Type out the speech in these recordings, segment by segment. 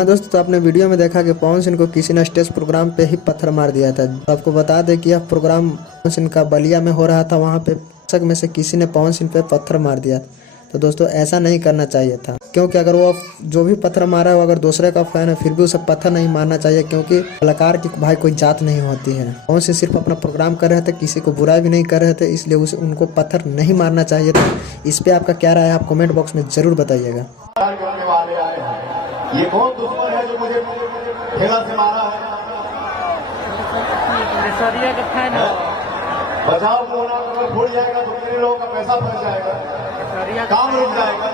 हाँ दोस्तों, तो आपने वीडियो में देखा कि पवन सिंह को किसी ने स्टेज प्रोग्राम पे ही पत्थर मार दिया था। तो आपको बता दें कि यह प्रोग्राम पवन सिंह का बलिया में हो रहा था। वहाँ पे दर्शक में से किसी ने पवन सिंह पे पत्थर मार दिया। तो दोस्तों ऐसा नहीं करना चाहिए था, क्योंकि अगर वो जो भी पत्थर मारा है वो अगर दूसरे का फैन है फिर भी उसे पत्थर नहीं मारना चाहिए, क्योंकि कलाकार की भाई कोई जात नहीं होती है। पवन सिंह सिर्फ अपना प्रोग्राम कर रहे थे, किसी को बुरा भी नहीं कर रहे थे, इसलिए उसे उनको पत्थर नहीं मारना चाहिए था। इस पे आपका क्या राय है, आप कमेंट बॉक्स में जरूर बताइएगा। ये कौन दुश्मन है जो मुझे ठेला से मारा है? सरिया का फैन है। बचाव को होना अगर भूल जाएगा तो मेरे लोगों का पैसा फंस जाएगा, काम रुक जाएगा।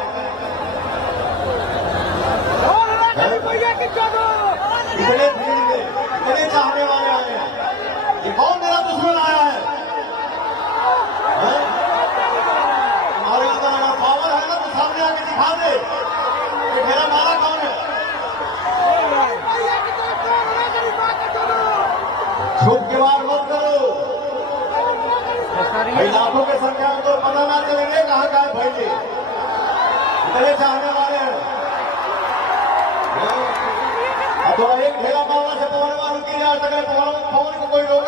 इतने भीड़ में इतने चाहने वाले आए हैं, ये कौन मेरा दुश्मन आया है? हमारे अंदर अगर पावर है ना तो सामने आके दिखा दे कि मेरा मारा कौन है। छुप के बात मत करो भाई, लाखों की संख्या में तो पता ना चलेंगे कहाँ का है भाई जी, इतने चाहने वाले हैं। तो एक ढेला मारना से पवन मालूम की जा सके, पवन को कोई रोक